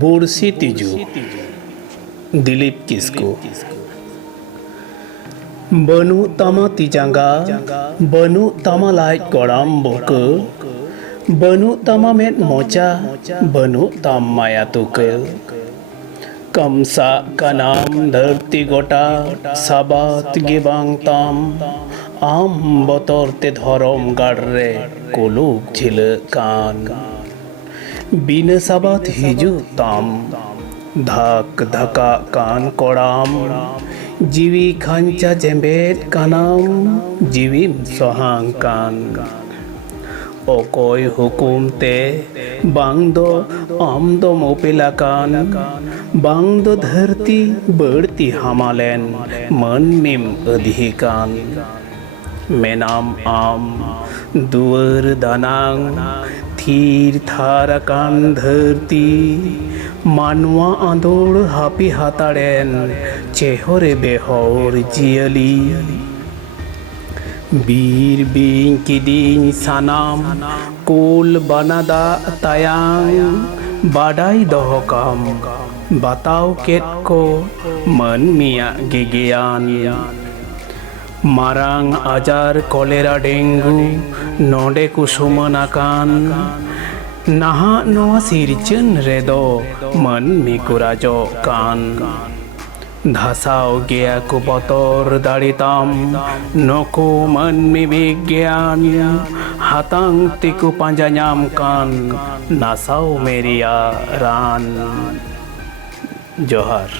बोरसी तिजू दिलीप किस्कू बनू तमा तिजांगा बनू तमा लाइट गड़ाम बोक बनू तमा मेट मोचा बनू तम माया तुक कमसा कनाम धरती गोटा साबात गिबांग तम आम बतर ते धरम गाड़रे कुलुक झिल कान बिन साबात हिजू तम धक धका कान कोड़ाम जीवी खांचा जेम्बेट कानाम जीवीम सोहांग कान ओकोय हुकुम ते बांग दो आम दो मोपेला कान बांग दो धरती बढ़ती हमालेन मन मिम अधि कान मेनाम आम दुअर दानांग थीर थार कान धरती मानवा आंदोड़ हापी हाताड़ेन चेहरे बेहर जियली बीर बिंग किदिंग सानाम कुल बनादा तायांग बाडाई दहकाम बताओ केट को मन मिया गेगियान मारांग आजार कलेरा डेंगू नोडे कुसुमन आकान नाहा नोआ सिरचन रेदो मन मिकुराजो कान धासाओ गया को बतर दाड़िताम नको मन में विज्ञान हातांग तिकु पांजा ᱧᱟᱢ कान नासाओ मेरिया रान जोहार।